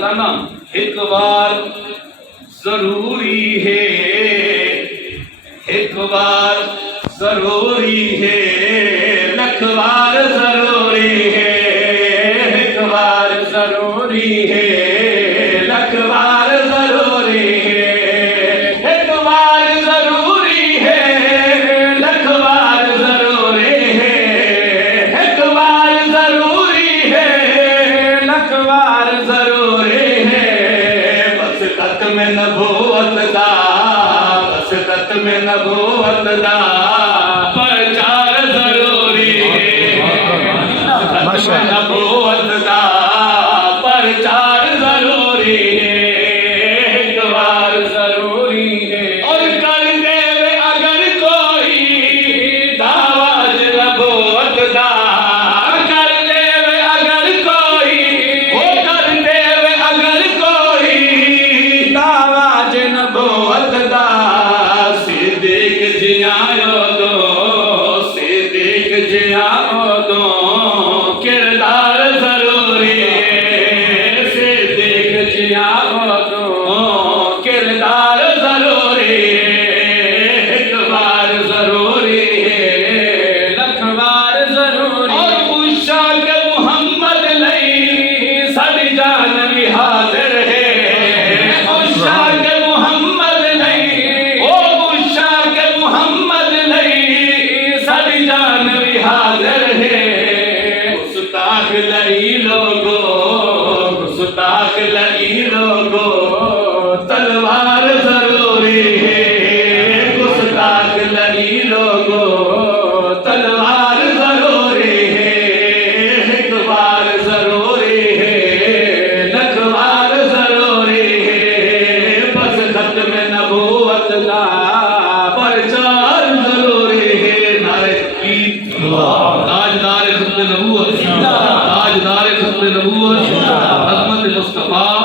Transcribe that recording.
بتانا ایک بار ضروری ہے، ایک بار ضروری ہے، لکھ بار ضروری ہے، ایک بار ضروری ہے، لکھ بار ضروری ہے، ایک بار ضروری ہے، لکھ بار ضروری ہے، ایک بار ضروری ہے، لکھ بار ضروری ہے، بس ختم نبوت دا، بس ختم نبوت دا پرچار ضروری ہے، ختم نبوت دا پرچار ضروری ہے، ایک بار ضروری ہے، اور کر دے اگر کوئی دعویٰ نبوت دا، کر دے اگر کوئی، وہ کر دے اگر کوئی دعویٰ نبوت دا، صدیق جی آیو دو، صدیق جی آیو دو، کردار ضروری ہے، صدیق جی آیو دو، کردار ضروری ہے، ایک بار ضروری ہے، لکھ بار ضروری ہے، اور پوچھا کہ محمد لئی ساری جان بھی حاضر ہے، پوچھا کہ محمد لئی، او پوچھا کہ محمد لئی ساری جان بھی حاضر ہے، گستاخ لئی لوگو، گستاخ لئی لوگو، تلوار ضروری ہے، گستاخ لئی لوگو، تلوار ضروری ہے، ایک بار ضروری ہے، لکھ بار ضروری ہے، بس ختم نبوت دا پرچار ضروری ہے، نعرہ تکبیر، تاجدار ختم نبوت، تاجدار ختم نبوت، عظمت مصطفیٰ